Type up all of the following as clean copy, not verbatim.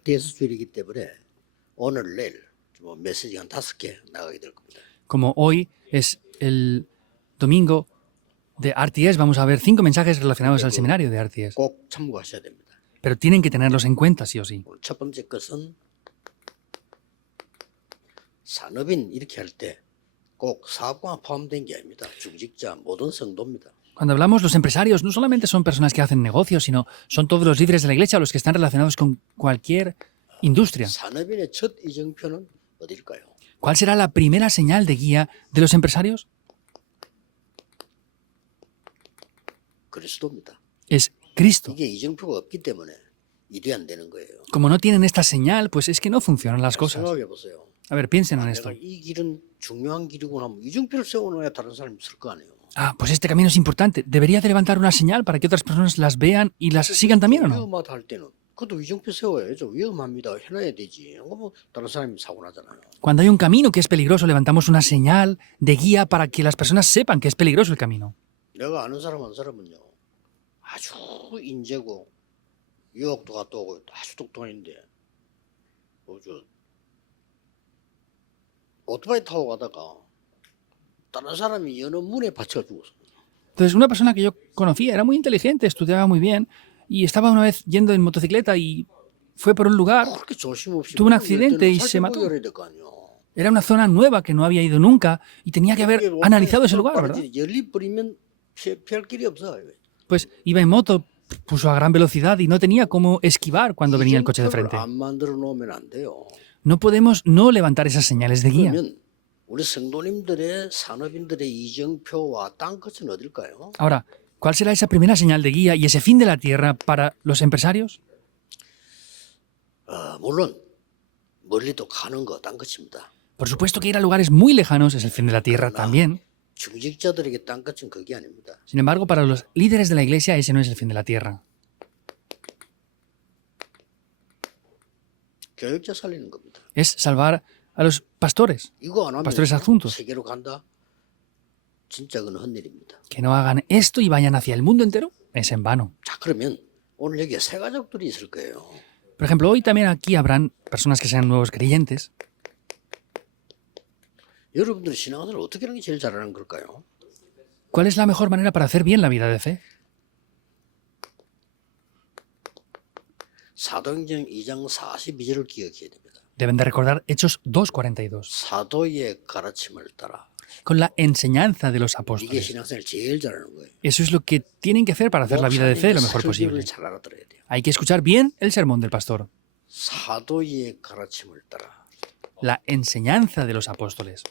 RTS 주일이기 때문에 오늘 내일 뭐 메시지가 한 5개 나가게 될 겁니다. Como hoy es el domingo de RTS, vamos a ver 5 mensajes relacionados al seminario de RTS. 꼭 참고하셔야 됩니다. Pero tienen que tenerlos en cuenta, sí o sí. 오늘 첫 번째 것은 산업인 이렇게 할 때 꼭 사업과 포함된 게 아닙니다. 중직자 모든 성도입니다. Cuando hablamos, los empresarios no solamente son personas que hacen negocios, sino son todos los líderes de la iglesia, los que están relacionados con cualquier industria. 산업인의 첫 이정표는 어딜까요? ¿Cuál será la primera señal de guía de los empresarios? 그리스도입니다. Es Cristo. 이게 이정표가 없기 때문에 일이 안 되는 거예요. Como no tienen esta señal, pues es que no funcionan las cosas. 생각해 보세요. A ver, piensen en 아, esto. 내가 이 길은 중요한 길이구나 하면 이정표를 세워놔야 다른 사람이 쓸 거 아니에요. Ah, pues este camino es importante. ¿Debería de levantar una señal para que otras personas las vean y las sigan también o no? 위험하다 할 때는 그것도 이정표 세워야죠. 위험합니다. 해놔야 되지. 그러면 다른 사람이 사고 나잖아요. Cuando hay un camino que es peligroso, levantamos una señal de guía para que las personas sepan que es peligroso el camino. 내가 아는 사람 한 사람은요. 아주 인재고 유학도 갔다 오고 아주 똑똑한데 뭐죠? 오토바이 타고 가다가 다른 사람이 여는 문에 받쳐 죽었어. Entonces, una persona que yo conocía era muy inteligente, estudiaba muy bien y estaba una vez yendo en motocicleta y fue por un lugar. 그렇게 조심없이 Tuvo un accidente y se mató. Era una zona nueva que no había ido nunca y tenía que haber analizado ese lugar, ¿verdad? 열리버리면 피할 길이 없어. Pues iba en moto, puso a gran velocidad y no tenía cómo esquivar cuando venía el coche de frente. 안 만들어 놓으면 안 돼요. No podemos no levantar esas señales de guía. 그러면 우리 성도님들의 산업인들의 이정표와 땅끝은 어딜까요? Ahora, ¿cuál será esa primera señal de guía y ese fin de la tierra para los empresarios? 물론 멀리도 가는 거 땅끝입니다. Por supuesto que ir a lugares muy lejanos es el fin de la tierra también. 중직자들에게 땅끝은 그게 아닙니다. Sin embargo, para los líderes de la iglesia ese no es el fin de la tierra. 교육자 살리는 겁니다. Es salvar a los pastores, 이거 안 하면 pastores adjuntos, 세계로 간다? 진짜 그건 헛일입니다. que no hagan esto y vayan hacia el mundo entero. Es en vano. 자, 그러면 오늘 여기에 새 가족들이 있을 거예요. Por ejemplo, hoy también aquí habrán personas que sean nuevos creyentes. 여러분들이 신앙생활을 어떻게 하는 게 제일 잘하는 걸까요? ¿Cuál es la mejor manera para hacer bien la vida de fe? 사도행전 2장 42절을 기억해야 됩니다. Deben de recordar Hechos 2:42, 사도의 가르침을 따라. con la enseñanza de los 이게 apóstoles. 신앙생활을 제일 잘하는 거예요. Eso es lo que tienen que hacer para hacer la vida de fe lo mejor posible. 설교를 잘 알아들어야 돼요. Hay que escuchar bien el sermón del pastor, 사도의 가르침을 따라. la enseñanza de los apóstoles.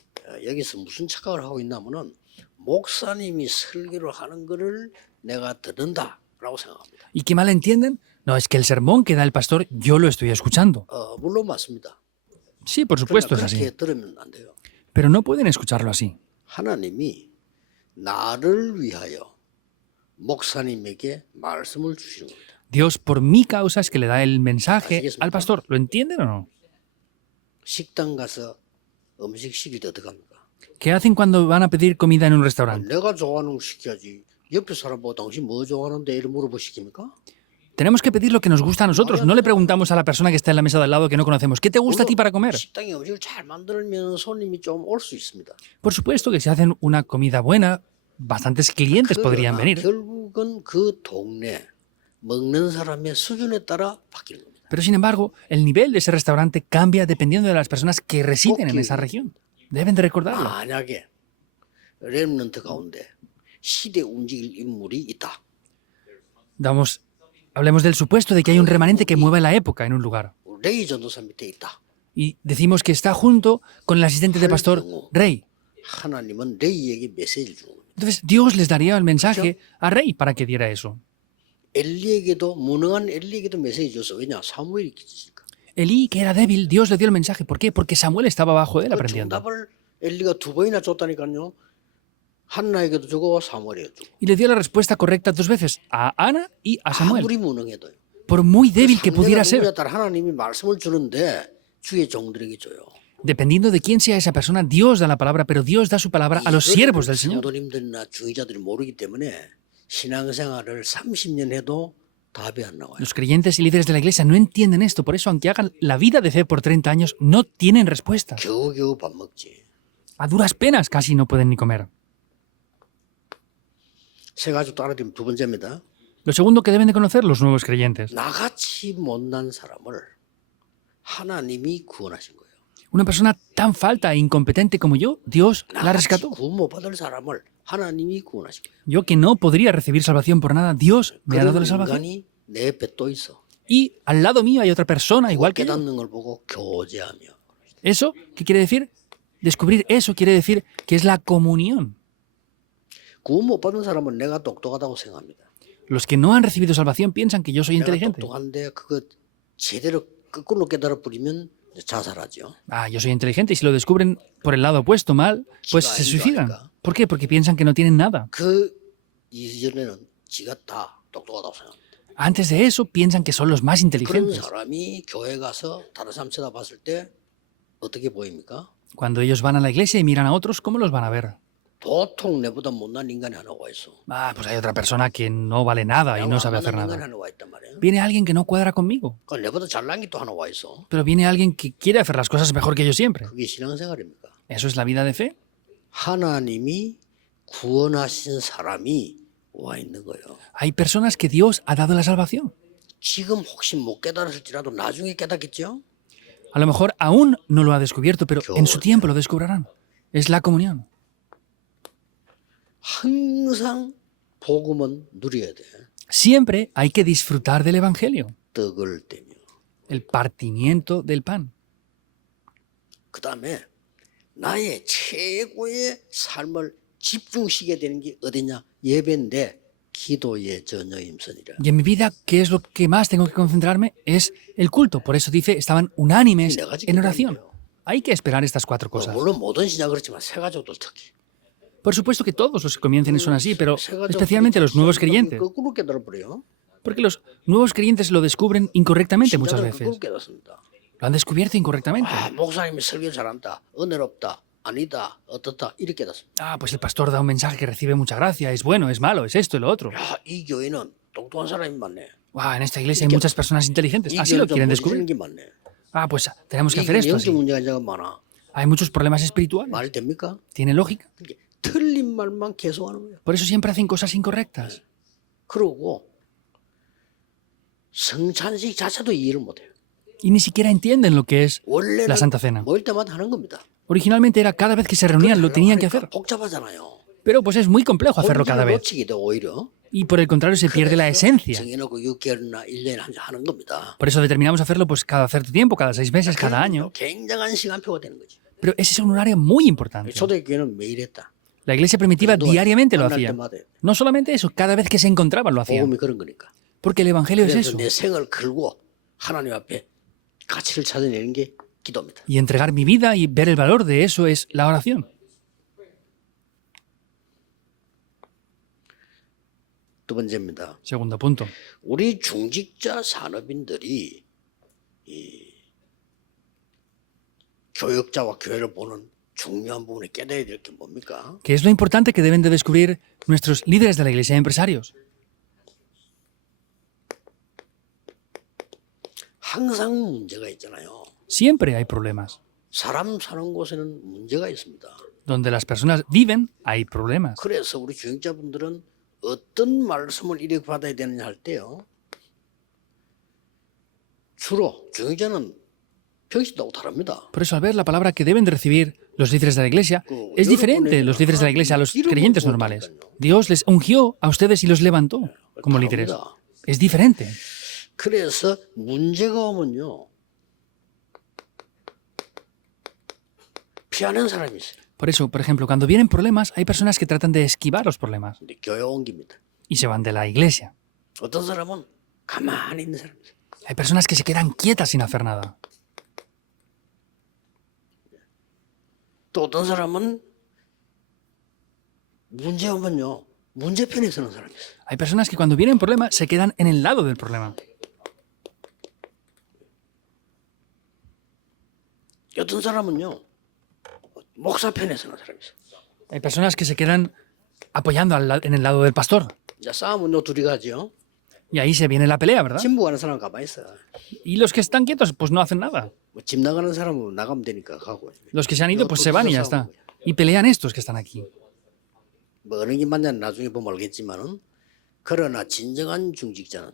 여기서 무슨 착각을 하고 있냐면은 목사님이 설교를 하는 거를 내가 듣는다라고 생각합니다. ¿Y qué mal entienden? No, es que el sermón que da el pastor yo lo estoy escuchando. 물론 맞습니다. Sí, por supuesto es 그렇게 así. 들으면 안 돼요. Pero no pueden escucharlo así. 하나님이 나를 위하여 목사님에게 말씀을 주시는 겁니다. Dios, por mi causa, es que le da el mensaje al pastor. ¿Lo entienden o no? 식당 가서 음식 시킬 때 어떻게 합니까? ¿Qué hacen cuando van a pedir comida en un restaurante? 내가 좋아하는 거 시켜야지. 옆에 사람 보고 당신 뭐 좋아하는데 이를 물어보시킵니까? Tenemos que pedir lo que nos gusta a nosotros. No le preguntamos a la persona que está en la mesa de al lado que no conocemos, ¿qué te gusta a ti para comer? 식당에 음식을 잘 만들면 손님이 좀 올 수 있습니다. Por supuesto que si hacen una comida buena, bastantes clientes podrían 그러나 venir. 결국은 그 동네 먹는 사람의 수준에 따라 바뀌는 겁니다. Pero sin embargo, el nivel de ese restaurante cambia dependiendo de las personas que residen en esa región. Deben de recordarlo. 만약에 렘넌트 가운데 시대 움직일 인물이 있다. Hablemos del supuesto de que hay un remanente que mueve la época en un lugar. 레이 전도사 밑에 있다. Y decimos que está junto con el asistente de pastor Rey. 하나님은 레이에게 메시지를 주는 겁니다. Entonces Dios les daría el mensaje a Rey para que diera eso. 엘리에게도 무능한 엘리에게도 메시지 줬어. 왜냐? 사무엘이 있으니까. Elí, que era débil, Dios le dio el mensaje. ¿Por qué? Porque Samuel estaba bajo él 그 aprendiendo. 정답을 엘리가 2번이나 줬다니까요. 한나에게도 주고 사무엘에게도 주고. Y le dio la respuesta correcta 2 veces, a Ana y a Samuel. 아무리 무능해도요. Por muy débil que pudiera ser. 누구에 따라 하나님이 말씀을 주는데 주의 종들에게 줘요. Dependiendo de quién sea esa persona, Dios da la palabra, pero Dios da su palabra a los siervos del Señor. 성도님들이나 주의자들이 모르기 때문에 신앙생활을 30년 해도 답이 안 나와요. Los creyentes y líderes de la iglesia no entienden esto, por eso aunque hagan la vida de fe por 30 años, no tienen respuestas. 겨우겨우 밥 먹지. A duras penas casi no pueden ni comer. 세 가지 또 알아두면 두 번째입니다. Lo segundo que deben de conocer los nuevos creyentes. 나같이 못난 사람을 하나님이 구원하신 거예요. Una persona tan falta e incompetente como yo, Dios la 나같이 rescató. 구원 못 받을 사람을 하나님이 구원하신 거예요. Yo que no podría recibir salvación por nada, Dios me ha dado 그런 la salvación. 인간이 내 옆에 또 있어. Y al lado mío hay otra persona igual que yo. 깨닫는 걸 보고 교제하며. ¿Eso qué quiere decir? Descubrir eso quiere decir que es la comunión. 구원 못 받은 사람은 내가 똑똑하다고 생각합니다. Los que no han recibido salvación piensan que yo soy 내가 inteligente. 똑똑한데 그거 제대로 거꾸로 깨달아 버리면 자살하죠. Ah, yo soy inteligente y si lo descubren por el lado opuesto mal, pues se suicidan. ¿Por qué? Porque piensan que no tienen nada. 그 이전에는 지가 다 똑똑하다고 생각합니다. Antes de eso piensan que son los más 그런 inteligentes. 사람이 교회 가서 다른 사람 쳐다봤을 때 어떻게 보입니까? Cuando ellos van a la iglesia y miran a otros, ¿cómo los van a ver? 보통 내보다 못난 인간이 하나 와 있어. Ah, pues hay otra persona que no vale nada y no sabe hacer 인간이 nada. 하나 와 있단 말이에요. Viene alguien que no cuadra conmigo, 그 내보다 잘난 게 또 하나 와 있어. pero viene alguien que quiere hacer las cosas mejor que yo siempre. 그게 신앙생활입니까? ¿Eso es la vida de fe? 하나님이 구원하신 사람이 와 있는 거예요. Hay personas que Dios ha dado la salvación. 지금 혹시 못 깨달았을지라도 나중에 깨닫겠죠? A lo mejor aún no lo ha descubierto, pero en su tiempo lo descubrirán. Es la comunión. 항상 복음은 누려야 돼. Siempre hay que disfrutar del Evangelio, 떡을 떼며. el partimiento del pan. 그 다음에 나의 최고의 삶을 집중시켜야 되는 게 어디냐? 예배인데 기도의 전혀임선이라. Y en mi vida, ¿qué es lo que más tengo que concentrarme? Es el culto. Por eso dice, estaban unánimes en oración. Hay que esperar estas cuatro cosas. 물론 모든 신약 그렇지만 세 가족들 특히. Por supuesto que todos los que comiencen son así, pero especialmente los nuevos creyentes. 거꾸로 깨달아버려요. Porque los nuevos creyentes lo descubren incorrectamente muchas 신자들은 veces. 거꾸로 깨닫습니다. Lo han descubierto incorrectamente. 아, 목사님이 설교 잘한다. 은혜롭다. 아니다. 어떻다. 이렇게 깨닫습니다. Ah, pues el pastor da un mensaje que recibe mucha gracia. Es bueno, es malo, es esto y lo otro. 야, 이 교회는 똑똑한 사람이 많네. Wow, en esta iglesia hay muchas personas inteligentes. 이 Así lo 교회는 좀 quieren 부딪히는 descubrir. 게 많네. Ah, pues tenemos que 이 hacer 교회는 esto 영적 así. 문제가 이제 많아. Hay muchos problemas espirituales. 말이 됩니까? ¿Tiene lógica? 이게 틀린 말만 계속하는 거예요. Por eso siempre hacen cosas incorrectas. 그러고 성찬식 자체도 이해를 못해요. Y ni siquiera entienden lo que es 원래는 la Santa Cena. 모일 때마다 하는 겁니다. Originalmente era cada vez que se reunían lo tenían que hacer. 복잡하잖아요. Pero pues es muy complejo hacerlo cada 본질을 vez. 놓치게 돼 오히려. Y por el contrario se pierde la esencia. 정해놓고 6개월이나 1년에 한 번 하는 겁니다. Por eso determinamos hacerlo pues cada cierto tiempo, cada 6 meses, cada año. 굉장한 시간표가 되는 거지. Pero ese es un horario muy importante. 초대교회는 매일 했다. La iglesia primitiva diariamente lo 만날 hacía. 때마다 했다. No solamente eso, cada vez que se encontraban lo hacían. 복음이 그런 거니까. Porque el Evangelio es 그래서 eso. 내 생을 걸고 하나님 앞에 가치를 찾아내는 게 기도입니다. Y entregar mi vida y ver el valor de eso es la oración. 두 번째입니다. Segundo punto. 우리 중직자 산업인들이 이 교역자와 교회를 보는 중요한 부분에 깨달아야 될 게 뭡니까? ¿Qué es lo importante que deben de descubrir nuestros líderes de la iglesia y empresarios? 항상 문제가 있잖아요. Siempre hay problemas. 사람 사는 곳에는 문제가 있습니다. Donde las personas viven, hay problemas. 그래서 우리 중직자분들은 어떤 말씀을 이렇게 받아야 되느냐 할 때요. 주로 중직자는 평신도하고 다릅니다. Por eso al ver la palabra que deben de recibir los líderes de la iglesia, es diferente los líderes de la iglesia a los creyentes normales. Dios les ungió a ustedes y los levantó como líderes. Es diferente. 그래서 문제가 오면요. 피하는 사람이 있어요. Por eso, por ejemplo, cuando vienen problemas, hay personas que tratan de esquivar los problemas 근데 교회 옮깁니다. y se van de la iglesia. 어떤 사람은 가만히 있는 사람이 있어요. Hay personas que se quedan quietas sin hacer nada. 또 어떤 사람은 문제 오면요. 문제편에 서는 사람이 있어요. Hay personas que cuando vienen problemas se quedan en el lado del problema. 어떤 사람은요. 목사 편에 서는 사람이 있어요. Hay personas que se quedan apoyando en el lado del pastor. 이제 싸움은요 둘이 가죠. Y ahí se viene la pelea, ¿verdad? 집 가는 사람은 가만히 있어. Y los que están quietos, pues no hacen nada. 집 나가는 사람은 나가면 되니까 가고. Los que se han ido, pues se van y ya está. 싸우는 거야. Y pelean estos que están aquí. 뭐 어느 게 맞냐는 나중에 보면 알겠지만은 그러나 진정한 중직자는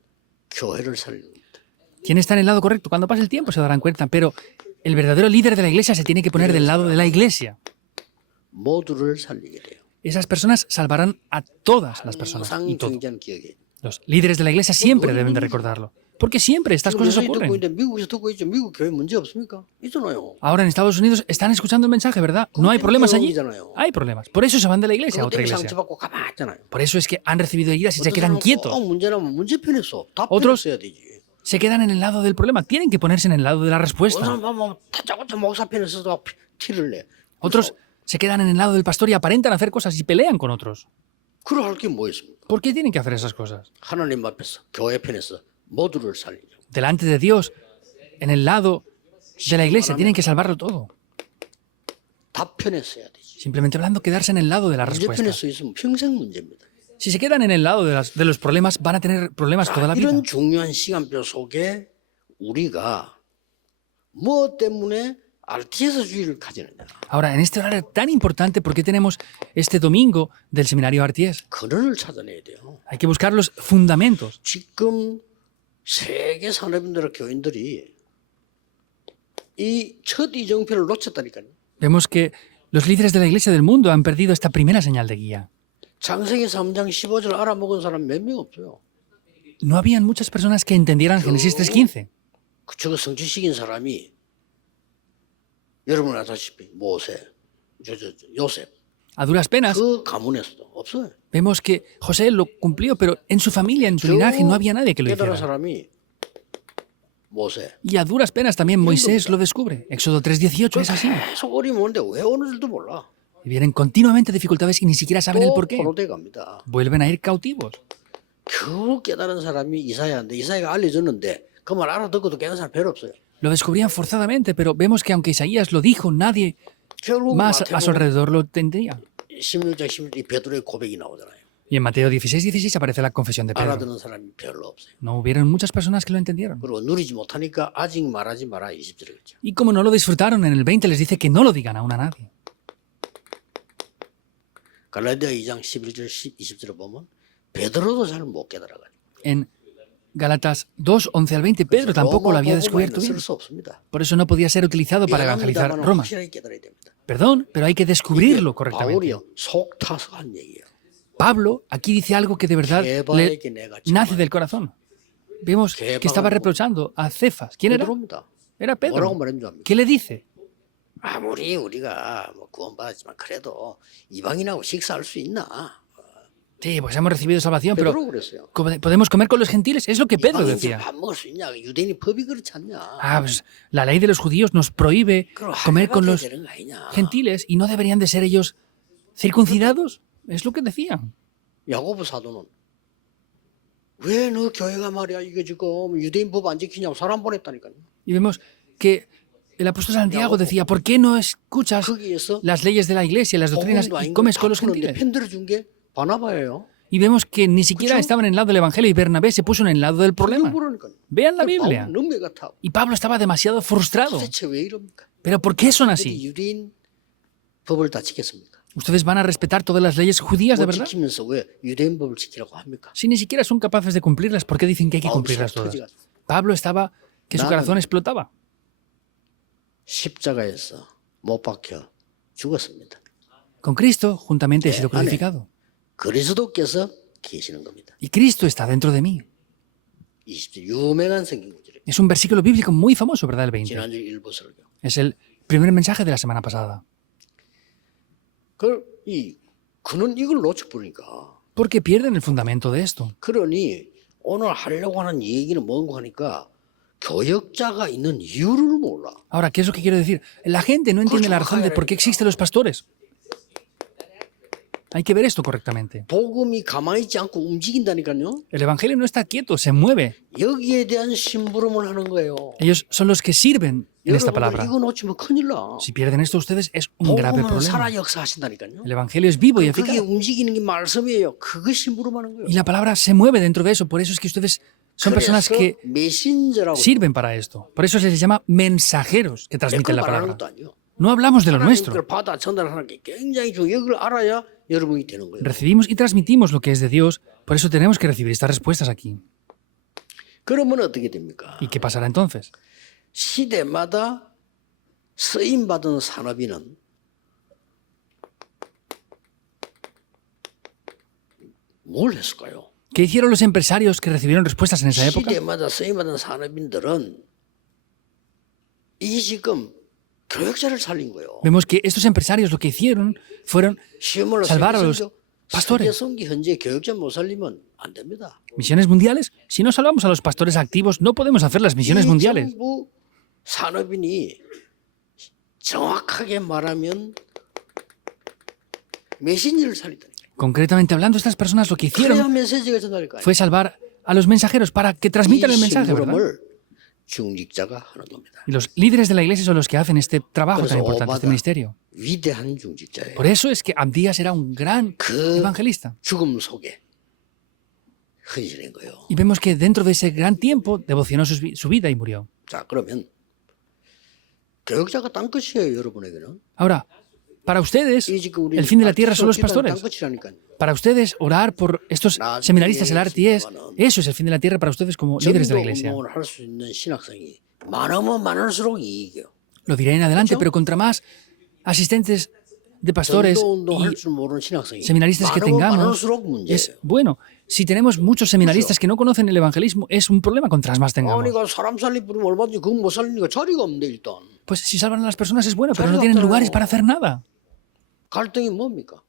교회를 살리는 겁니다. ¿Quién está en el lado correcto? Cuando pase el tiempo se darán cuenta, pero el verdadero líder de la iglesia se tiene que poner del lado de la iglesia. 모두를 살리게 돼요. Esas personas salvarán a todas las personas 항상 y todo. 중직자는 기억해. Los líderes de la iglesia siempre deben de recordarlo. Porque siempre estas cosas 듣고 ocurren. 있는데 미국에서 듣고 있죠. 미국 교회 문제 없습니까? 있잖아요. Ahora en Estados Unidos están escuchando el mensaje, ¿verdad? No hay problemas allí. Hay problemas. Por eso se van de la iglesia a 그것 otra 때문에 iglesia. 상처받고 가만히 있잖아요. Por eso es que han recibido heridas y se quedan quietos. 문제 나면 문제 편에서 답 Otros- 편에 써야 되지. Se quedan en el lado del problema. Tienen que ponerse en el lado de la 어느 respuesta. 사람 보면 다짜고짜 목사 편에 써서 티를 내. Otros se quedan en el lado del pastor y aparentan hacer cosas y pelean con otros. 그러 할 게 뭐 있습니까? ¿Por qué tienen que hacer esas cosas? 하나님 앞에서 교회 편에서 모두를 살리죠. Delante de Dios, en el lado de la iglesia, tienen que salvarlo todo. 답 편에 써야 되지. Simplemente hablando, quedarse en el lado de la 문제 편에 respuesta. 써 있으면 평생 문제입니다. Si se quedan en el lado de los problemas, van a tener problemas toda la vida. 이런 중요한 시간표 속에 우리가 뭐 때문에 RTS주의를 가지느냐. Ahora, en este horario tan importante, ¿por qué tenemos este domingo del seminario RTS? 근원을 찾아내야 돼요. Hay que buscar los fundamentos. 지금 세계 산업인들 교인들이 이 첫 이정표를 놓쳤다니까요. Vemos que los líderes de la iglesia del mundo han perdido esta primera señal de guía. 창세기 3장 15절 알아먹은 사람 몇 명 없어요. No habían muchas personas que entendieran Génesis 3:15. 저거 성취시킨 사람이 여러분 아시다시피 모세, 요셉 A duras penas, 그 가문에서도 없어요. vemos que José lo cumplió, pero en su familia, en su linaje, no había nadie que lo 깨달은 hiciera. 사람이 모세. Y a duras penas también Moisés lo descubre. Éxodo 3:18 es así. 계속 어려움이 오는데 왜 오는 줄도 몰라. Y vienen continuamente dificultades y ni siquiera saben el 또 por qué. 포로돼 갑니다. Vuelven a ir cautivos. 겨우 깨달은 사람이 이사야인데 이사야가 알려줬는데 그 말 알아듣고도 깨달은 사람 별로 없어요. Lo descubrían forzadamente, pero vemos que aunque Isaías lo dijo, nadie 결국 más a su 마태복음 alrededor lo tendría. 16장 16절 베드로의 고백이 나오잖아요. Y en Mateo 16:16 aparece la confesión de Pedro. 알아듣는 사람이 별로 없어요. No hubieron muchas personas que lo entendieron. 그리고 누리지 못하니까 아직 말하지 마라 20절에 그랬죠. Y como no lo disfrutaron, en el 20 les dice que no lo digan aún a nadie. 갈라디아 2장 11절 20절에 보면 베드로도 잘 못 깨달아가지고 En Gálatas 2, 11 al 20, Pedro tampoco lo había descubierto bien. 쓸수 없습니다. Por eso no podía ser utilizado para evangelizar 미안합니다만 Roma. 확실하게 깨달아야 됩니다. Perdón, pero hay que descubrirlo correctamente. 바울이요 속 타서 한 얘기예요. Pablo aquí dice algo que de verdad 개바에게 내가 nace del corazón. Vemos que estaba reprochando a Cefas. ¿Quién era? 베드로입니다. Era 뭐라고 Pedro. 말했는 줄 압니까? ¿Qué le dice? 아무리 우리가 뭐 구원받았지만 그래도 이방인하고 식사할 수 있나? Sí, pues hemos recibido salvación, pero 베드로 그랬어요. ¿podemos comer con los gentiles? Es lo que Pedro 이방인들 decía. 밥 먹을 수 있냐? 유대인이 법이 그렇지 않냐? Ah, pues la ley de los judíos nos prohíbe 그럼 comer con 할애받아야 los 되는 거 아니냐? gentiles y no deberían de ser ellos circuncidados. Es lo que decían. 야고보 사도는 왜 너 교회가 말이야 이게 지금 유대인 법 안 지키냐고 사람 보냈다니까요. Y vemos que el apóstol Santiago decía, ¿por qué no escuchas 거기에서 las leyes de la iglesia, las doctrinas 복음도 y 아닌 comes 걸 con los 바꾸는데 gentiles? 편들어 준 게 바나바예요. Y vemos que ni siquiera ¿Escuchó? estaban en el lado del evangelio y Bernabé se puso en el lado del problema. 그러니까요. Vean la Biblia. 너무 같아. Y Pablo estaba demasiado frustrado. 도대체 왜 이럽니까? ¿Pero por qué son 우리 así? 유대인 법을 다 지켰습니까? ¿Ustedes van a respetar todas las leyes judías de 못 verdad? 지키면서 왜 유대인 법을 지키라고 합니까? Si ni siquiera son capaces de cumplirlas, ¿por qué dicen que hay que 마음이 cumplirlas 속 todas? 터져가지고 Pablo estaba, que su 나는- corazón explotaba. 십자가에서 못 박혀 죽었습니다. Con Cristo, juntamente he 네, sido 안에. crucificado. 그리스도께서 계시는 겁니다. Y Cristo está dentro de mí. 20절 유명한 성경 구절이에요. Es un versículo bíblico muy famoso, ¿verdad? El 20. 지난주 일부 설교. Es el primer mensaje de la semana pasada. 그는 이걸 놓쳐버리니까. Porque pierden el fundamento de esto. 그러니 오늘 하려고 하는 얘기는 뭔가 하니까 교역자가 있는 이유를 몰라. Ahora, ¿qué es lo que quiero decir? La gente no entiende la razón de por qué existen los pastores. Hay que ver esto correctamente. 복음이 가만히 있지 않고 움직인다니까요. El evangelio no está quieto, se mueve. 여기에 대한 심부름을 하는 거예요. Ellos son los que sirven en esta palabra. 이거 놓치면 큰일 나. Si pierden esto ustedes es un grave 복음은 살아 problema. 역사하신다니까요. El Evangelio es vivo y 그게 eficaz. 움직이는 게 말씀이에요. 그것이 물어보는 거예요. Y la palabra se mueve dentro de eso. Por eso es que ustedes son personas 그래서 que 메신저라고 sirven para esto. Por eso se les llama mensajeros que transmiten la 말하는 palabra. 것도 아니에요. No hablamos de lo nuestro. 하나님들 받아 전달하는 게 굉장히 중요해요. 이걸 알아야 여러분이 되는 거예요. Recibimos y transmitimos lo que es de Dios. Por eso tenemos que recibir estas respuestas aquí. 그러면 어떻게 됩니까? ¿Y qué pasará entonces? 시대마다 쓰임받은 산업인은 뭘 했을까요? ¿Qué hicieron los empresarios que recibieron respuestas en esa época? 시대마다 쓰임받은 산업인들은 이 지금 교역자를 살린 거예요. Vemos que estos empresarios lo que hicieron fueron 시험을 salvar a los pastores. 세계성기 현재 교역자 못 살리면 안 됩니다. ¿Misiones mundiales? Si no salvamos a los pastores activos, no podemos hacer las misiones 이 mundiales. 정부 산업인이 정확하게 말하면 메신저를 살리다. Concretamente hablando, estas personas lo que 그래야 hicieron 메시지가 전달될 거 아니에요. fue salvar a los mensajeros para que transmitan el 이 mensaje, ¿verdad? 심부름을 중직자가 하는 겁니다. Y los líderes de la iglesia son los que hacen este trabajo tan 그래서 importante, este 오바다 ministerio. 위대한 중직자예요. Por eso es que Abdías era un gran 그 evangelista. 죽음 속에 헌신한 거예요. Y vemos que dentro de ese gran tiempo devocionó su vida y murió. 자, 그러면 교역자가 딴 것이에요, 여러분에게는. Ahora, para ustedes, 이 지금 우리 el fin de la tierra son los 딴 pastores. 것이라니까요. Para ustedes, orar por estos seminaristas, el RTS, eso es el fin de la tierra para ustedes como líderes de la iglesia. 운동을 할 수 있는 신학생이 많으면 많을수록 이익이에요. Lo diré en adelante, pero contra más asistentes de pastores 운동할 y 줄 모르는 신학생이 seminaristas que 많으면 tengamos, 많을수록 문제예요. es bueno. Si tenemos muchos seminaristas que no conocen el evangelismo, es un problema contra más tengamos. 아니가 사람 살리 부르면 얼마든지 그건 못 살리니까 자리가 없는데 일단. Pues si salvan a las personas es bueno, pero no tienen lugares para hacer nada. 갈등이 뭡니까?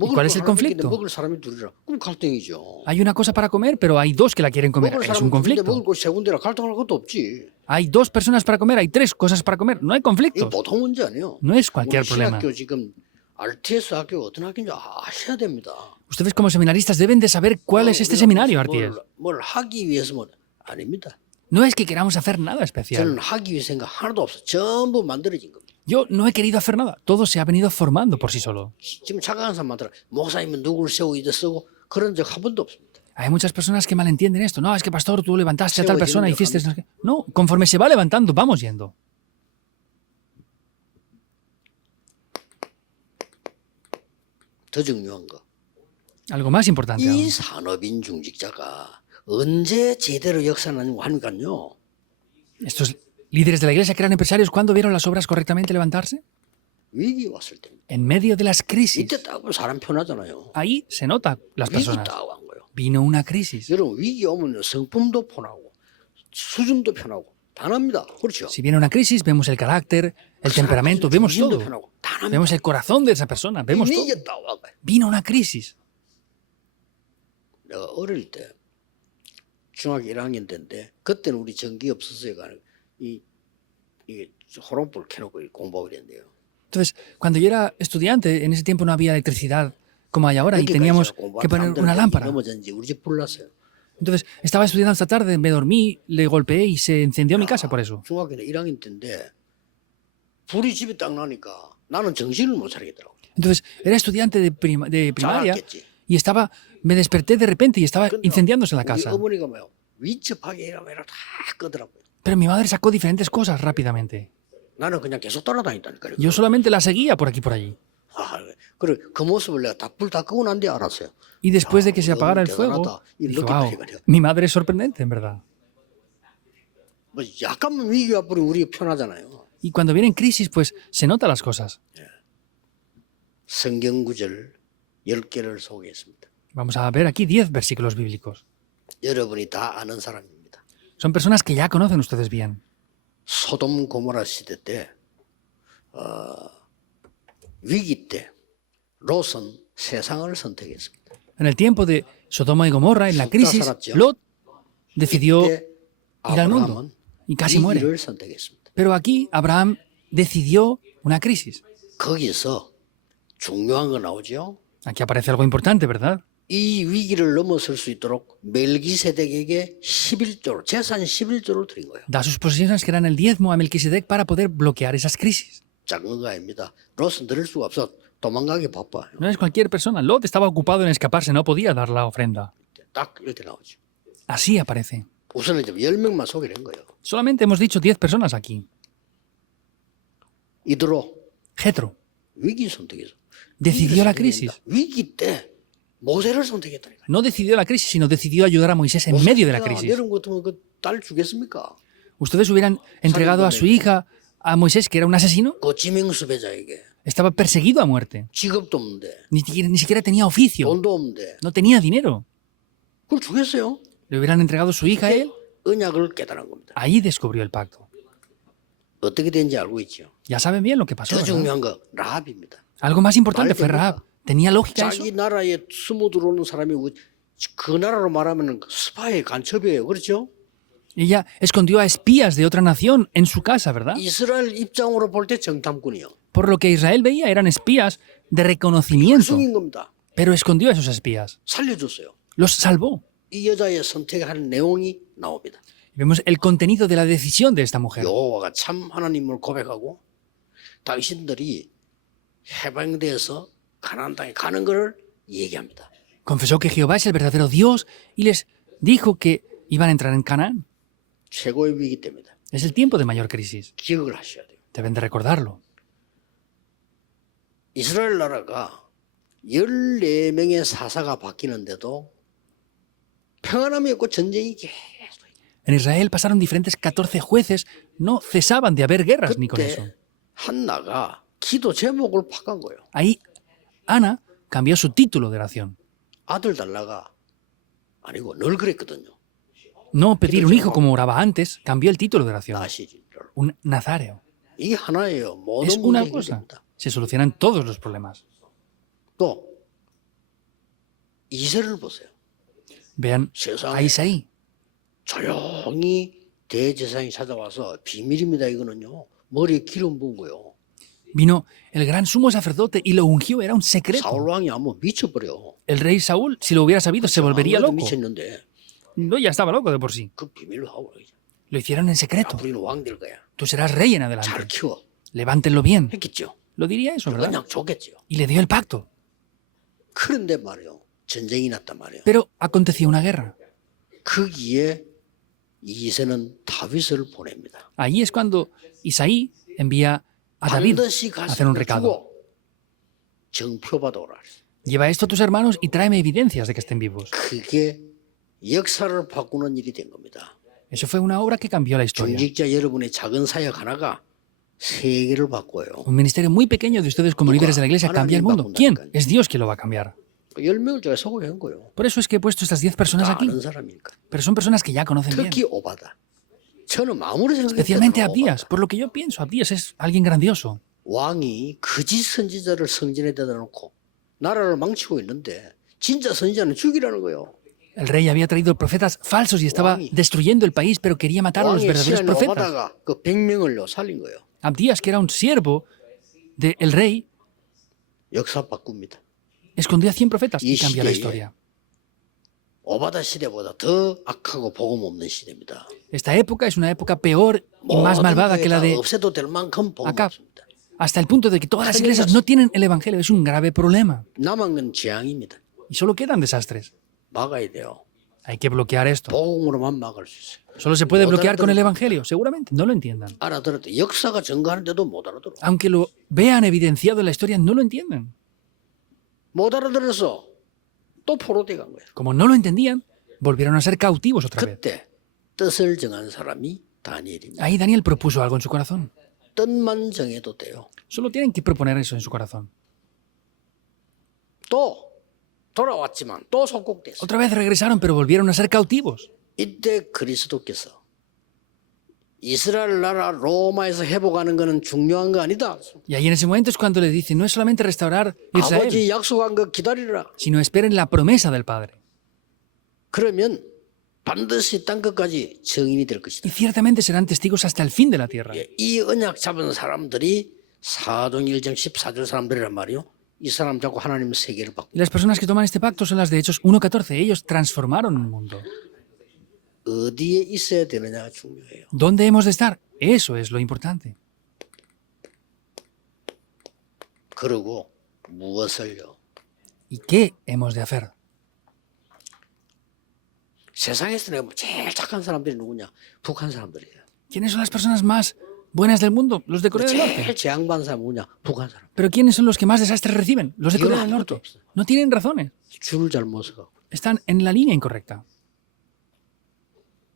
¿Y cuál es el conflicto? 먹을 사람이 둘이라. 그럼 갈등이죠. Hay una cosa para comer, pero hay dos que la quieren comer. 먹을 Es un 사람이 둘인데 conflicto. 먹을 걸 세 군데라 갈등할 것도 없지. Hay dos personas para comer, hay tres cosas para comer. No hay 이게 conflicto. 보통 문제 아니에요. No es 우리 cualquier problema. 신학교 지금 RTS 학교 어떤 학교인지 아셔야 됩니다. Ustedes como seminaristas deben de saber cuál es este seminario, RTS. 뭘 하기 위해서는 아닙니다. No es que queramos hacer nada especial. 저는 하기 위해 생각 하나도 없어. 전부 만들어진 겁니다. Yo no he querido hacer nada. Todo se ha venido formando por sí solo. 지금 착각한 사람한테 목사님은 누구를 세우고 이제 쓰고 그런 적 한 번도 없습니다. Hay muchas personas que malentienden esto. No, es que pastor, tú levantaste a tal persona y hiciste... No, conforme se va levantando, vamos yendo. 더 중요한 거. Algo más importante aún. 이 산업인 중직자가 언제 제대로 역사하는가 하니까요. Estos líderes de la iglesia que eran empresarios, ¿cuándo vieron las obras correctamente levantarse? 위기 왔을 때. En medio de las crisis. 이때 딱 보면 사람 편하잖아요. Ahí se nota las 위기 personas. 딱 온 거예요. Vino una crisis. 여러분 위기 오면 성품도 편하고 수준도 편하고 다 납니다. 그렇죠? Si viene una crisis, vemos el carácter, el temperamento, vemos 중심도 todo. 편하고 다 납니다. Vemos el corazón de esa persona, vemos todo. 위기 딱 온 거예요. Vino una crisis. 내가 어릴 때 중학교 1학년 때인데 그때는 우리 전기 없었어요. 이게 호롱불 켜놓고 공부하고 그랬는데요. Entonces, cuando yo era estudiante, en ese tiempo no había electricidad como hay ahora y teníamos que poner una lámpara. 넘어졌는지 우리 집 불났어요. Entonces, estaba estudiando esta tarde, me dormí, le golpeé y se encendió mi casa por eso. 중학교 1학년 때인데 불이 집에 딱 나니까 나는 정신을 못 차리겠더라고. Entonces, era estudiante de primaria 알았겠지. y me desperté de repente y estaba 근데 incendiándose la 우리 casa. 어머니가 뭐요? 위첩하게 이러면 다 끄더라고요. Pero mi madre sacó diferentes cosas rápidamente. 나는 그냥 계속 따라다녔다니까요. Yo solamente la seguía por aquí y por allí. 그래 그 모습을 내가 불 다 끄고 난 뒤에 알았어요. Y después de que se 야, apagara el 대단하다. fuego, dije, 이렇게 wow, 말해요. mi madre es sorprendente, en verdad. 뭐 약간만 위기가 뿌리면 우리가 편하잖아요. Y cuando vienen crisis, pues se notan las cosas. 성경 구절 10개를 소개했습니다. Vamos a ver aquí 10 versículos bíblicos. 여러분이 다 아는 사람입니다. Son personas que ya conocen ustedes bien. 소돔 고모라 시대 때 위기 때 롯은 세상을 선택했습니다. En el tiempo de Sodoma y Gomorra, en la crisis, Lot decidió 이때 ir al mundo 아브라함은 y casi muere. 위기를 선택했습니다. Pero aquí Abraham decidió una crisis. 거기서 중요한 거 나오죠. Aquí aparece algo importante, ¿verdad? 이 위기를 넘어설 수 있도록 멜기세덱에게 11조를 재산 11조를 드린 거예요. Da sus posesiones que eran el diezmo a Melquisedec para poder bloquear esas crisis. 작은 거 아닙니다. 롯은 드릴 수가 없어. 도망가기 바빠. No es cualquier persona. Lot estaba ocupado en escaparse, no podía dar la ofrenda. 딱 이렇게 나오죠. Así aparece. 우선은 좀 10명만 소개한 거예요. Solamente hemos dicho 10 personas aquí. 이들로 Jetro 위기 선택에서 decidió la crisis. 위기 때 모세를 선택했다니까. No decidió la crisis, sino decidió ayudar a Moisés en medio de la crisis. 이런 것 같으면 그 딸 주겠습니까? ¿Ustedes hubieran entregado a su hija a Moisés, que era un asesino? 그 지명수배자에게 Estaba perseguido a muerte. 직업도 없는데 Ni siquiera tenía oficio. 돈도 없는데 No tenía dinero. 그걸 주겠어요? ¿Le hubieran entregado su hija a él? 언약을 깨달은 겁니다. Ahí descubrió el pacto. 어떻게 된지 알고 있죠. Ya saben bien lo que pasó, 더 ¿verdad? 중요한 거 라합입니다. Algo más importante fue Rahab. ¿Tenía lógica eso? 자기 나라에 숨어 들어오는 사람이 그 나라로 말하면 스파이 간첩이에요. 그렇죠? Ella escondió a espías de otra nación en su casa, ¿verdad? 이스라엘 입장으로 볼 때 정탐꾼이요. Por lo que Israel veía eran espías de reconocimiento, 숨긴 겁니다. pero escondió a esos espías. 살려줬어요. Los salvó. 이 여자의 선택한 내용이 나옵니다. Vemos el contenido de la decisión de esta mujer. 여호와가 참 하나님을 고백하고 당신들이 해방돼서 가나안 땅에 가는 것을 얘기합니다. Confesó que Jehová es el verdadero Dios y les dijo que iban a entrar en Canaán. 최고의 위기 때입니다. Es el tiempo de mayor crisis. 기억을 하셔야 돼요. Deben de recordarlo. 이스라엘 나라가 14명의 사사가 바뀌는데도 평안함이 없고 전쟁이 계속. En Israel pasaron diferentes 14 jueces, no cesaban de haber guerras ni con eso. 그때 한나가 기도 제목을 바꾼 거예요. Ahí Ana cambió su título de oración. 아들 달라가 아니고 늘 그랬거든요. No pedir un hijo como oraba antes, cambió el título de oración. 나시를. Un nazareo. 이게 하나예요. Es 모든 una 문제 cosa. 해결됩니다. Se solucionan todos los problemas. 또 이세를 보세요. Vean a 세상에 Isaí. 조용히 대제사장이 찾아와서 비밀입니다. 이거는요. 머리에 기름 부은 거요. Vino el gran sumo sacerdote y lo ungió, era un secreto. 사울 왕이 아무 미쳐버려. El rey Saúl, si lo hubiera sabido, se volvería 아무래도 loco. 미쳤는데 No, ya estaba loco de por sí. 그 비밀로 하고 Lo hicieron en secreto. 우리는 왕 될 거야. Tú serás rey en 잘 adelante. 키워. Levántenlo bien. 했겠죠. Lo diría eso, ¿verdad? 그냥 좋겠죠. Y le dio el pacto. 그런데 말이요. 전쟁이 났단 말이에요. Pero aconteció una guerra. 거기에 이세는 다윗을 보냅니다. Ahí es cuando Isaí envía a David 반드시 a hacer un 가서 recado. 주고 정표 받아오라. Lleva esto a tus hermanos y tráeme evidencias de que estén vivos. 그게 역사를 바꾸는 일이 된 겁니다. Eso fue una obra que cambió la historia. 중직자 여러분의 작은 사역 하나가 세계를 바꿔요. Un ministerio muy pequeño de ustedes como líderes de la iglesia cambia el mundo. ¿Quién? Es Dios quien lo va a cambiar. 10명을 제가 소개한 거예요. Por eso es que he puesto estas 10 personas 다 aquí. 아는 사람이니까. Pero son personas que ya conocen bien. 특히 오바다. 저는 아무리 생각해도 Especialmente Abdías. Por lo que yo pienso, Abdías es alguien grandioso. 왕이 거짓 선지자를 성전에 대다 놓고 나라를 망치고 있는데 진짜 선지자는 죽이라는 거예요. El rey había traído profetas falsos y estaba destruyendo el país, pero quería matar a los 왕의 verdaderos 시간에 profetas. 오바다가 그 100명을요 살린 거예요. Abdías, que era un siervo del rey, 역사 바꿉니다. escondió a 100 profetas y 이 cambió la 시대에 historia. 오바다 시대보다 더 악하고 복음 없는 시대입니다. Esta época es una época peor y más malvada que la de 없애도 될 만큼 복음 Acab, 없습니다. hasta el punto de que todas las iglesias no tienen el evangelio. Es un grave problema. 남은 건 재앙입니다. Y solo quedan desastres. 막아야 돼요. Hay que bloquear esto. 복음으로만 막을 수 있어요. ¿Solo se puede bloquear con el evangelio? Seguramente. No lo entiendan. 알아들었대. 역사가 증거하는데도 못 알아들어. Aunque lo vean evidenciado en la historia, no lo entienden. 못 알아들어서 또 포로돼 간 거예요. Como no lo entendían, volvieron a ser cautivos otra vez. 그때 뜻을 정한 사람이 다니엘입니다. Ahí Daniel propuso algo en su corazón. 뜻만 정해도 돼요. Solo tienen que proponer eso en su corazón. 또 돌아왔지만 또 속국됐어. Otra vez regresaron, pero volvieron a ser cautivos. 이때 그리스도께서 이스라엘 나라 로마에서 회복하는 거는 중요한 거 아니다. Y ahí en ese momento es cuando le dice, no es solamente restaurar Israel, 아버지 약속한 거 기다리라. sino esperen la promesa del Padre. 그러면 반드시 땅 끝까지 증인이 될 것이다. Y ciertamente serán testigos hasta el fin de la tierra. 이 언약 잡은 사람들이 사도행 1장 14절 사람들이란 말이요. 이 사람 자꾸 하나님 세계를 바꾸. Y las personas que toman este pacto son las de Hechos 1:14. Ellos transformaron un mundo. 어디에 있어야 되느냐가 중요해요. ¿Dónde hemos de estar? Eso es lo importante. 그리고 무엇을요? ¿Y qué hemos de hacer? 세상에서 내가 제일 착한 사람들이 누구냐? 북한 사람들이에요. ¿Quiénes son las personas más buenas del mundo? Los de Corea del 제일 Norte. 재앙받는 사람 누구냐? 북한 사람. ¿Pero quiénes son los que más desastres reciben? Los de Yo Corea del no, Norte. no. No tienen razones. 줄을 잘못 서고. Están en la línea incorrecta.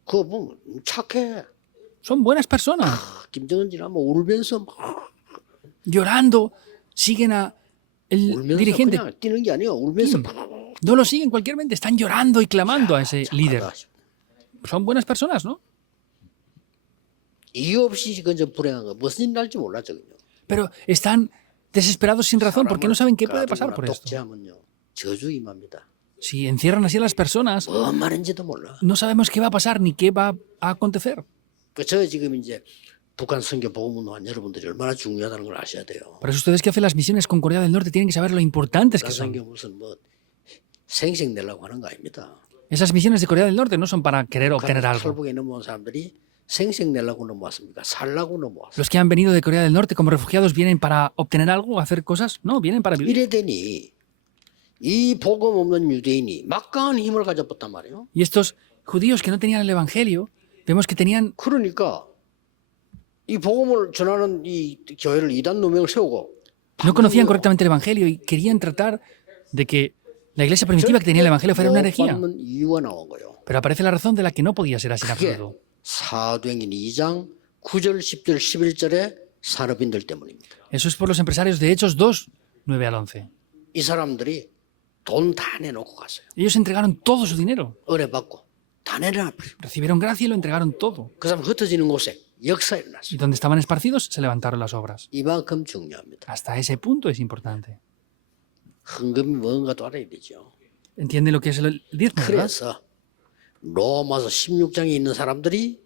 그거 보면 착해. Son buenas personas. 김정은 지나면 울면서 막 Llorando, siguen a el 울면서 dirigente. 그냥 뛰는 게 아니에요. 울면서 막 No lo siguen cualquiermente. Están llorando y clamando a ese líder. 착하다. Son buenas personas, ¿no? 이유 없이 그저 불행한 거 무슨 일 날지 몰랐거든요. Pero están desesperados sin razón porque no saben qué puede pasar por esto. 독재하면요 저주 임합니다. Si encierran así a las personas, 뭔 말인지도 몰라. no sabemos qué va a pasar ni qué va a acontecer. 저 지금 이제 북한 선교 복음운동한 여러분들이 얼마나 중요하다는 걸 아셔야 돼요. Por eso ustedes que hacen las misiones con Corea del Norte tienen que saber lo importantes que 북한 son. 선교 무슨 뭐 생색 내려고 하는 거 아닙니다. Esas misiones de Corea del Norte no son para querer obtener algo. 탈북에 넘어온 사람들이 생색 내려고 넘어왔습니까? 살라고 넘어왔어요. Los que han venido de Corea del Norte como refugiados vienen para obtener algo, hacer cosas. No, vienen para vivir. 이래 되니 이 복음 없는 유대인이 막강한 힘을 가졌단 말이에요. Y estos judíos que no tenían el evangelio, vemos que tenían, 그러니까 이 복음을 전하는 이 교회를 이단 누명을 세우고 no conocían correctamente el evangelio y querían tratar de que la iglesia primitiva que tenía el evangelio fuera una herejía. 받는 이유가 나온 거예요. Pero aparece la razón de la que no podía ser así en 그게 absoluto. 사도행전 2장 9절, 10절, 11절의 산업인들 때문입니다. Eso es por los empresarios de Hechos 2, 9 al 11. 이 사람들이 돈 다 내놓고 갔어요. Ellos entregaron todo su dinero. 은혜 받고 다 내놔버려. Recibieron gracia y lo entregaron todo. 그 사람 흩어지는 곳에 역사 Y 일어났어요. donde estaban esparcidos, se levantaron las obras. 이만큼 중요합니다. Hasta ese punto es importante. 헌금이 뭔가도 알아야 되죠. ¿Entiende lo que es el diezmo, verdad? 그래서 로마서 16장에 있는 사람들이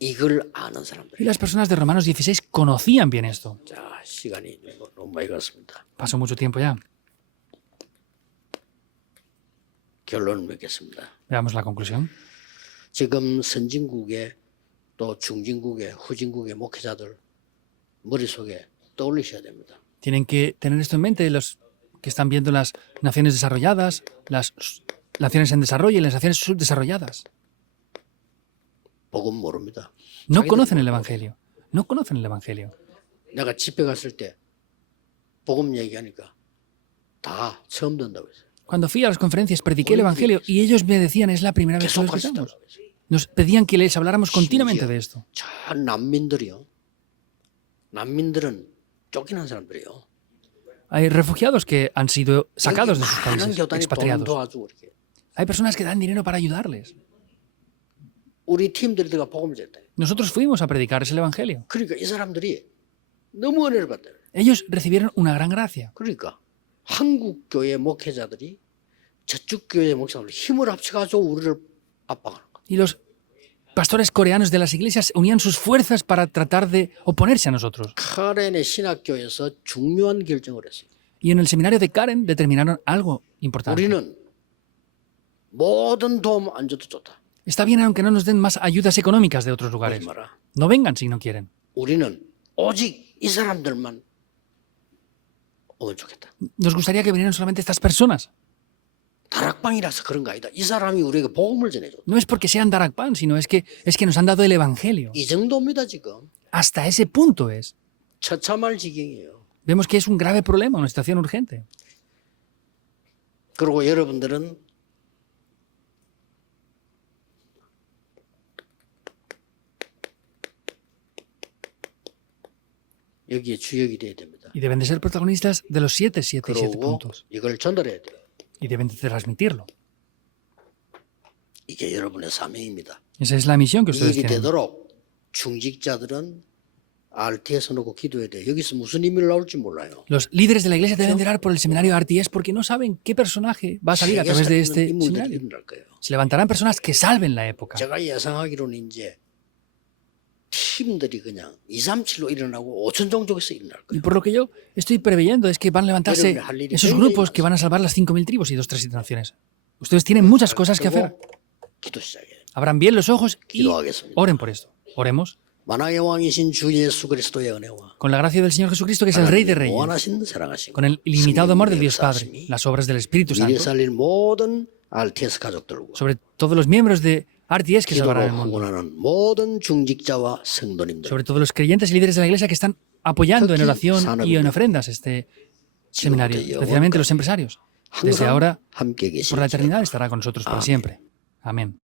이걸 아는 Y 사람들이. las personas de Romanos 16 conocían bien esto. 자, 시간이 너무 많이 갔습니다. Pasó mucho tiempo ya. 결론을 맺겠습니다. Veamos la conclusión. 지금 선진국의 또 중진국의 후진국의 목회자들 머릿속에 떠올리셔야 됩니다. Tienen que tener esto en mente los que están viendo las naciones desarrolladas, las naciones en desarrollo y las naciones subdesarrolladas. 복음 모릅니다. No 자기들 conocen el 모르고. Evangelio. No conocen el Evangelio. 내가 집회 갔을 때 복음 얘기하니까 다 처음 듣는다고 했어요. Cuando fui a las conferencias prediqué el Evangelio y ellos me decían, es la primera vez que lo escuchamos. Nos pedían que les habláramos continuamente de esto. 저 난민들이요. 난민들은 쫓기는 사람들이요. Hay refugiados que han sido sacados de sus 많은 países, 교단이 돈 expatriados. 도와주고 이렇게. Hay personas que dan dinero para ayudarles. 우리 팀들이 들어가 복음을 전했다. Nosotros fuimos a predicarles el Evangelio. 그러니까 이 사람들이 너무 은혜를 받다. Ellos recibieron una gran gracia. 그러니까 한국 교회 목회자들이 저쪽 교회 목사들 힘을 합쳐가지고 우리를 압박하는 거야. Y los pastores coreanos de las iglesias unían sus fuerzas para tratar de oponerse a nosotros. 카렌의 신학교에서 중요한 결정을 했어요. Y en el seminario de Karen determinaron algo importante. 우리는 모든 도움 안 줘도 좋다. Está bien aunque no nos den más ayudas económicas de otros 그러지 lugares. 마라. No vengan si no quieren. 우리는 오직 이 사람들만 오면 좋겠다. Nos gustaría que vinieran solamente estas personas. 다락방이라서 그런 거 아니다. 이 사람이 우리에게 복음을 전해줘. No es porque sean Darakpan, sino es que nos han dado el Evangelio. 이 정도입니다 지금. Hasta ese punto es. 처참할 지경이에요. Vemos que es un grave problema, una situación urgente. 그리고 여러분들은 여기에 주역이 돼야 됩니다. Y deben de ser protagonistas de los 7 그리고 puntos. 이걸 전달해야 돼요. Y deben de transmitirlo. 이게 여러분의 사명입니다. Esa es la misión que 이 ustedes 일이 tienen. 되도록 중직자들은 RT에서 놓고 기도해야 돼요. 여기서 무슨 의미를 나올지 몰라요. Los líderes de la iglesia deben de orar por el seminario RTS porque no saben qué personaje va a salir a través de este 인물들이 seminario. 일어날 거예요. Se levantarán personas que salven la época. 제가 예상하기로는 이제 팀들이 그냥 237로 일어나고 5천 종족에서 일어날 Y 거예요. por lo que yo estoy previendo es que van a levantarse 여러분이 할 일이 esos 굉장히 grupos que van a salvar las 5.000 tribus y 2 naciones. Ustedes tienen muchas cosas que hacer. 그리고 기도 시작해요. Abran bien los ojos y 기도하겠습니다. oren por esto. Oremos 만왕의 왕이신 주 예수 그리스도의 은혜와 con la gracia del Señor Jesucristo, que es el Rey de 하나님의 Reyes, 무한하신 사랑하시고 con el ilimitado amor de Dios Padre, 성령의 las obras del Espíritu 미래 Santo, 살릴 모든 RTS 가족들과 sobre todos los miembros de RTS que 기도로 salvarán el mundo, 후원하는 모든 중직자와 성도님들 sobre todos los creyentes y líderes de la Iglesia que están apoyando en oración y en ofrendas este seminario, especialmente los empresarios. Desde 항상 ahora, 함께 por la 계시옵소서. eternidad, estará con nosotros para siempre. Amén.